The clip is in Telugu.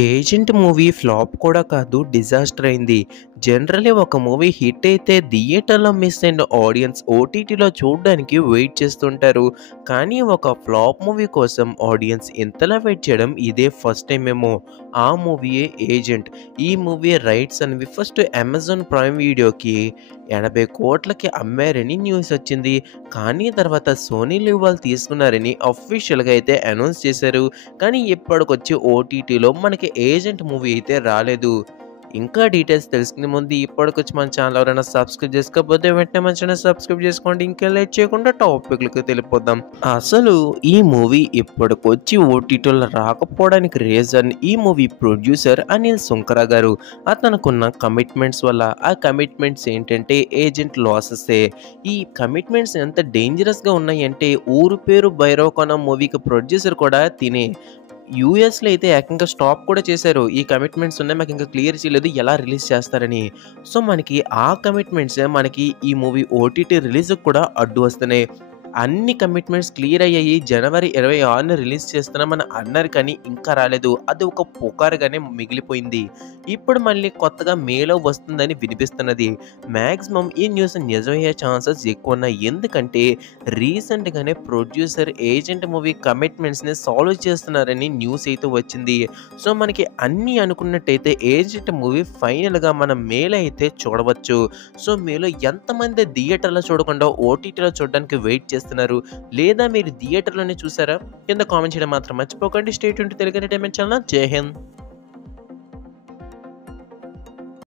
ఏజెంట్ మూవీ ఫ్లాప్ కూడా కాదు, డిజాస్టర్ అయింది. జనరల్లీ ఒక మూవీ హిట్ అయితే థియేటర్‌లో మిస్ అయిన ఆడియన్స్ ఓటీటీలో చూడడానికి వెయిట్ చేస్తుంటారు. కానీ ఒక ఫ్లాప్ మూవీ కోసం ఆడియన్స్ ఇంతలా వెయిట్ చేయడం ఇదే ఫస్ట్ టైమ్ ఏమో. ఆ మూవీయే 'ఏజెంట్'. ఈ మూవీ రైట్స్ అనేవి ఫస్ట్ అమెజాన్ ప్రైమ్ వీడియోకి 80,00,00,000కి అమ్మారని న్యూస్ వచ్చింది. కానీ తర్వాత సోనీ లివ్ వాళ్ళు తీసుకున్నారని అఫీషియల్‌గా అయితే అనౌన్స్ చేశారు. కానీ ఇప్పటికొచ్చి ఓటీటీలో మనకి 'ఏజెంట్' మూవీ అయితే రాలేదు. ఇంకా డీటెయిల్స్ తెలుసుకునే ముందు ఇప్పటికొచ్చి మన ఛానల్ ఎవరైనా సబ్స్క్రైబ్ చేసుకోకపోతే వెంటనే మన ఛానల్ సబ్స్క్రైబ్ చేసుకోండి. ఇంకా లేట్ చేయకుండా టాపిక్‌లోకి వెళ్ళిపోదాం. అసలు ఈ మూవీ ఇప్పటికొచ్చి ఓటీటీలో రాకపోవడానికి రీజన్ ఈ మూవీ ప్రొడ్యూసర్ అనిల్ సుంకర గారు. అతనుకున్న కమిట్మెంట్స్ వల్ల. ఆ కమిట్మెంట్స్ ఏంటంటే ఏజెంట్ లాసెసే. ఈ కమిట్మెంట్స్ ఎంత డేంజరస్‌గా ఉన్నాయంటే ఊరు పేరు భైరవకోన మూవీకి ప్రొడ్యూసర్ కూడా తినే. యూఎస్‌లో అయితే ఏకంగా స్టాప్ కూడా చేశారు. ఈ కమిట్మెంట్స్ ఉన్నాయి, మాకు ఇంకా క్లియర్ చేయలేదు, ఎలా రిలీజ్ చేస్తారని. సో మనకి ఆ కమిట్మెంట్సే మనకి ఈ మూవీ ఓటీటీ రిలీజ్‌కి కూడా అడ్డు వస్తున్నాయి. అన్ని కమిట్మెంట్స్ క్లియర్ అయ్యాయి. జనవరి 26న రిలీజ్ చేస్తున్నామని అన్నారు కానీ ఇంకా రాలేదు. అది ఒక పుకారుగానే మిగిలిపోయింది. ఇప్పుడు మళ్ళీ కొత్తగా మేలో వస్తుందని వినిపిస్తున్నది. మ్యాక్సిమం ఈ న్యూస్ నిజమయ్యే ఛాన్సెస్ ఎక్కువ ఉన్నాయి. ఎందుకంటే రీసెంట్‌గానే ప్రొడ్యూసర్ ఏజెంట్ మూవీ కమిట్మెంట్స్‌ని సాల్వ్ చేస్తున్నారని న్యూస్ అయితే వచ్చింది. సో మనకి అన్నీ అనుకున్నట్టయితే ఏజెంట్ మూవీ ఫైనల్‌గా మనం మేలో అయితే చూడవచ్చు. సో మీలో ఎంతమంది థియేటర్‌లో చూడకుండా ఓటీటీలో చూడడానికి వెయిట్ చేస్తున్నారు? లేదా మీరు థియేటర్‌లోనే చూసారా? కింద కామెంట్ చేయడం మాత్రం మర్చిపోకండి. Stay tuned to Telugu entertainment channel. జై హింద్.